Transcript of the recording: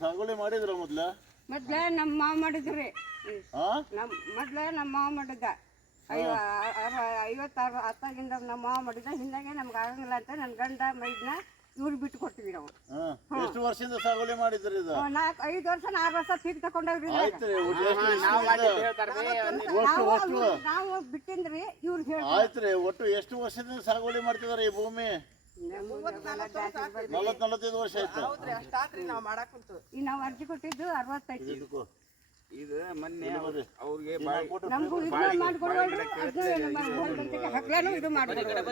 ಸಾಗುವಳಿ ಮಾಡಿದ್ರ ಮೊದ್ಲ? ಮೊದ್ಲ ನಮ್ಮ ಮಾವ ಮಾಡಿದ್ರಿ. ಮೊದ್ಲ ನಮ್ಮ ಮಾವ ಮಾಡಿದ್ದ 50 ಹತ್ತಾಗಿಂದ ನಮ್ಮ ಮಾವ ಮಾಡಿದ್ದ. ಹಿಂದಾಗೆ ನಮ್ಗೆ ಆಗಂಗಿಲ್ಲ ಅಂತ ನನ್ನ ಗಂಡ ಮೈದ್ನ ಇವ್ರು ಬಿಟ್ಟು ಕೊಡ್ತೀವಿ ನಾವು. ಎಷ್ಟು ವರ್ಷದಿಂದ ಸಾಗುವಳಿ ಮಾಡಿದ್ರಿ ಇದು? 5 ವರ್ಷ 6 ವರ್ಷ ತೀರ್ಥ ತಗೊಂಡವ್ರಿ. ನಾವು ಬಿಟ್ಟಿಂದ್ರಿ ಇವ್ರು ಹೇಳಿ. ಆಯ್ತ್ರಿ, ಒಟ್ಟು ಎಷ್ಟು ವರ್ಷದಿಂದ ಸಾಗುವಳಿ ಮಾಡ್ತಿದಾರೆ ಈ ಭೂಮಿ? 40-45 ವರ್ಷ ಆಯ್ತು. ಈಗ ನಾವು ಅರ್ಜಿ ಕೊಟ್ಟಿದ್ದು 65. ಇದು ಮೊನ್ನೆ ಅವ್ರಿಗೆ ನಮಗೂ ಇದು ಮಾಡ್ಕೊಡ್ರಿ, ಹಗ್ಲಾನು ಇದು ಮಾಡ್ಕೊಡ್ರಿ.